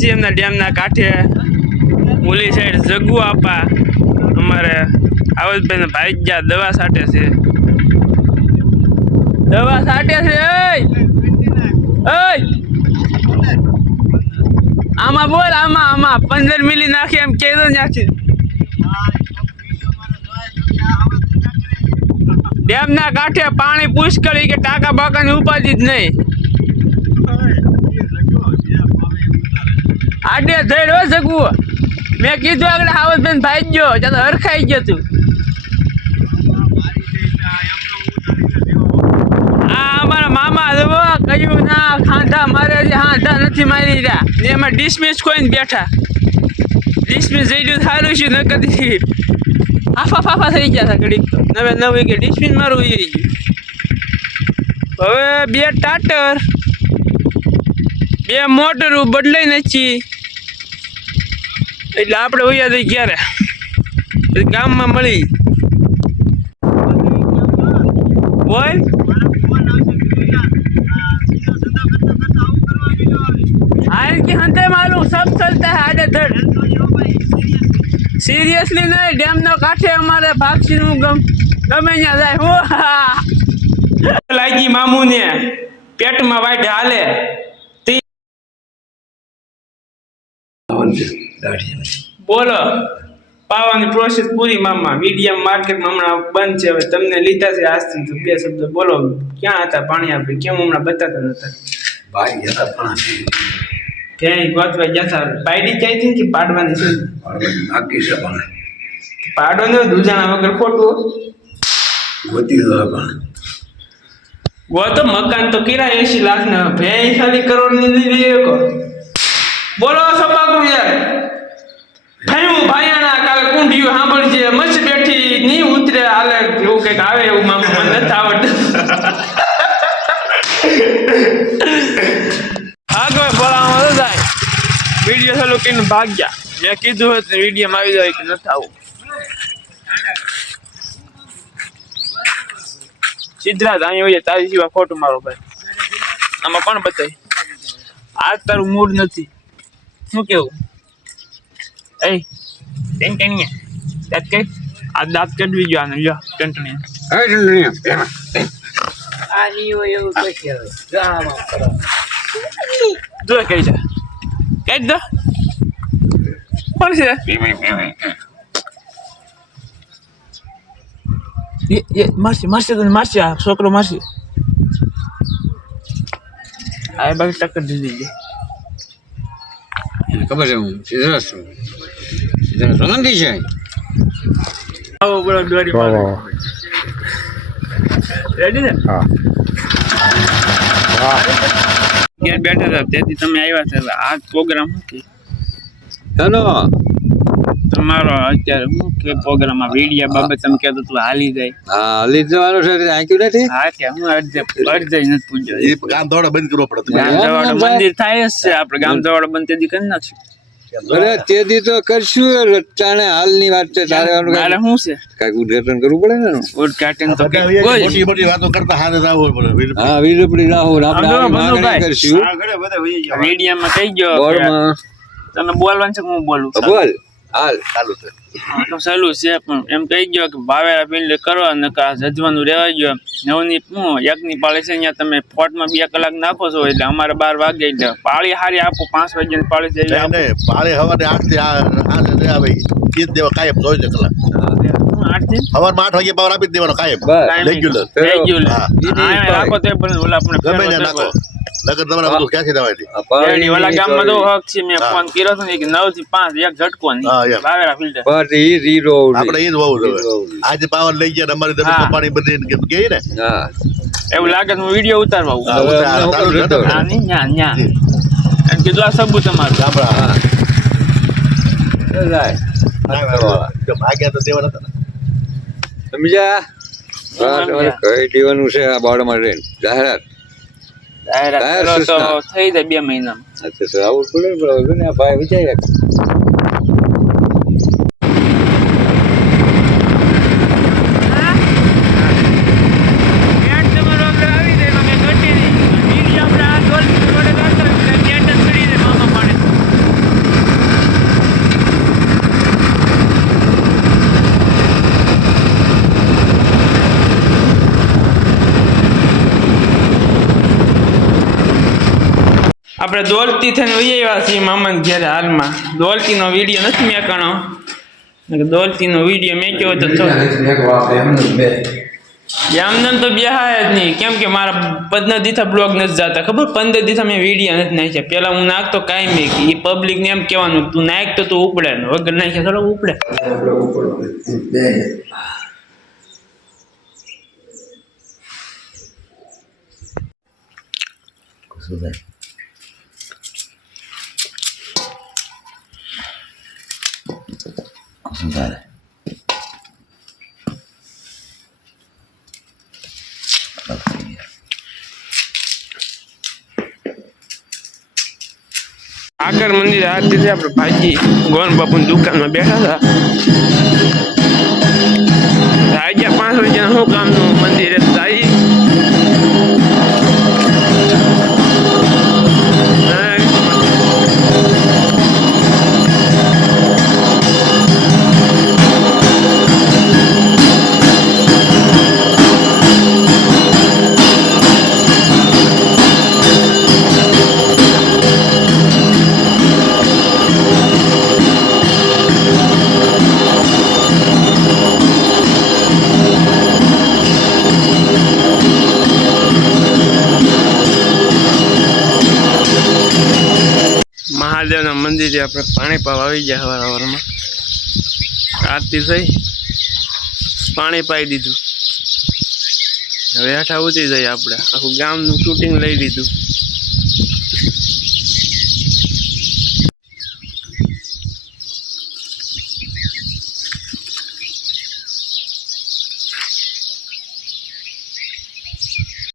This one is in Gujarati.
છીએ એમના ડેમના કાંઠે ઓલી સાઈડ જગુ આપા અમારે આવતભાઈને ભાઈ ગયા દવા સાટે છે. દવા સાટે છે આમાં બોલ, આમાં આમાં. પંદર મિલી નાખે એમ કહી દો નાખી. ડેમના કાંઠે પાણી પુષ્કળી કે ટાકા બાકાની ઉપાધિ જ નહીં. આડે ધડ છે કુવો મેં કીધું આગળ હાવત બેન ભાઈ ગયો. ચાલો હરખાઈ ગયો તું. આ અમારા મામા કયું ના, ખાંધા મારે છે હાંધા નથી મારી રહ્યા. ને એમાં ડિસમિસ કોઈને બેઠા. ડિસમિસ જઈ ગયું સારું છે ન કદી ફાફા થઈ ગયા હતા ઘડીક નવે નવ કે ડિસમિસ મારું એ હવે બે ટાટર. એ મોટરું બદલાઈ નથી એટલે આપણે વૈયા થઈ ક્યારે? ગામમાં મળી. બોલ. કે હંતે માલું સબ ચલતા હે આડે ધડ. સિરિયસલી નહીં, ડેમનો કાંઠે અમારે ભાગસીનું ગમ. ગમે ત્યાં જાય, હો લાગી મામુને. પેટમાં વાઈટ હાલે. બોલો. પાવાની પ્રોસેસ પૂરી મામા. મીડિયમ માર્કેટમાં હમણાં બંધ છે. હવે તમને લીધા છે આજથી. તો બે શબ્દ બોલો. ક્યાં હતા પાણી આપે કેમ હમણાં બતાતા નતા? ભાઈ હતા પણ ક્યાંય ગોતવા ગયા હતા? પાડી ક્યાંય કે પાડવાની છે? નાખી છે પણ. પાડો ને દુજાણા વગર ખોટું ગોતી દો પણ. ગોતો. મકાન તો કિરાય એસી લાખ ના ભેંસ ખાલી કરોડની દીધી એકો. બોલો સપાકુ યાર થયું ભાયાના કાલે કુંઢિયું સાંભળજે મચ બેઠી, ની ઉતરે, હાલે એવું કંઈક આવે એવું મામા મને નથી આવડતું. આગળ બોલાવવામાં તો વીડિયો ચાલુ કરીને ભાગ્યા. મેં કીધું હતું વિડીયોમાં આવી જાય કે નથી આવું. સિદ્ધરાજ અહીં હોય તારી સિવાય ખોટું મારો ભાઈ. આમાં કોણ બતાય? આજ તારું મૂડ નથી. શું કેવું? એ ટેન્ટણીએ દાંત કઈ આ દાંત કઢવી જો આને જો ટેન્ટણીએ જો કઈ છે. કઈ દો. કોણ છે એ એ મારશે મારશે તને મારશે આ છોકરો મારશે. આ બાકી ટક્કર દીધી એને ખબર છે હું સિદ્ધરાજ છું. સિદ્ધરાજ સોલંકી છે? રેડી ને? હા. બેઠા હતા? તેથી તમે આવ્યા છે આ પ્રોગ્રામ હતી. ચાલો તમારો અત્યારે હું કે પ્રોગ્રામ આ વિડિયા બાબત તમે કહેતો તું હાલી જાય. હા હાલી જવાનો છે આંક્યું નથી? હા કે હું અડધે અડધે નથી પૂછ્યો એ ગામ દોડા બંધ કરવો પડે ગામ દોડા મંદિર થાય જ છે આપણે ગામ દોડા બંધ તેથી કરી નાખશું. અરે તે દી તો કરશું રટાણે હાલની વાત છે તારે મારે શું છે? કાંઈક ઉદઘાટન કરવું પડે ને ઉદઘાટન તો મોટી મોટી વાતો કરતા હારે રાહો પડે હા વીરપડી રાહો આપણે. કરશું. વિડીયામાં કહી ગયો. તમે બોલવાનું છે કે હું બોલું? બોલ. હાલ ચાલુ છે. તો સહેલું છે પણ એમ કહી ગયો કે ભાવેરા પિંડ કરો અને કા જજવાનું રહેવા ગયો નવની હું યજ્ઞની પાળી છે અહીંયા તમે ફોટમાં બે કલાક નાખો છો એટલે અમારે બાર વાગે એટલે પાળી હારી આપો પાંચ વાગ્યાની પાળી છે પાળી હવારે આઠથી આ રે આવે ઈ દેવા કાયમ ચોવીસ કલાક. આઠ વાગે પાવર આપી દેવાનો કાયમ. Regular regular. રાખો તો પણ ઓલા આપણે ગમે ફેરવો નાખો. નગર તમારા બધું ક્યાંથી પાણી રેડી. ઓલા ગામમાં તો હક છે મેં ફોન કર્યો હતો ને કે નવથી પાંચ એક ઝટકો ફિલ્ટર. પર ઈ ઝીરો આપણે એ જ હોવું. જોઈએ આજે પાવર લઈ ગયા ને અમારી હા. પાણી બધી કે ને? હા. એવું લાગે હું વીડિયો ઉતારવા આવું. હા, હવે ઉતાર, અમને ચાલુ શું છે થતું? ને? ન્યા, ન્યા. એમ કીધું આ સબૂત તમારું? ગામડા. ભાગ્યા તો દેવા નતા ને? સમજ્યા? કઈ દેવાનું છે આ બાળમાં રહીને? જાહેરાત જાહેરાત જાહેર કરો તો સૂચના. થઈ જાય બે મહિનામાં. અચ્છા આવું આ ભાઈ વિચાર્યા નેટ તમારો આગળ આવી જાય એમાં કંઈ ઘટે નહીં. વીડિયો આપણે આ ડોલ્ફિન જોડે કાઢતા હોય એટલે નેટ જ ચડી જાય મામા પાડે. આપણે દોલતી થઈને વહી આવ્યા છીએ મામાને ઘેરે હાલમાં. દોલતીનો વીડિયો નથી મેકાણો. દોલતીનો વીડિયો મેક્યો તો આમનામ તો બેહાય જ નહીં. કેમ કે મારા પંદર દીથા બ્લોગ નથી જતા. ખબર? પંદર દીથા મેં વીડિયો નથી નાખ્યા. પેલા હું નાખતો કાંઈ મેં એ પબ્લિકને એમ કહેવાનું, તું નાખ તો તું ઉપડે વગર નાખ્યા થોડો ઉપડે. શું થાય? શું થાય આગળ મંદિર આ રીતે આપણે ભાજી ગોન બાપુની દુકાનમાં બેઠા હતા રાજા પાંચ વાગ્યા શું કામનું મહાદેવના મંદિરે આપણે પાણી પાવા આવી ગયા હવાર હવારમાં. આરતી થઈ, પાણી પાઈ દીધું. હવે હેઠા ઉતરી જાય આપણે. આખું ગામનું શૂટિંગ લઈ લીધું.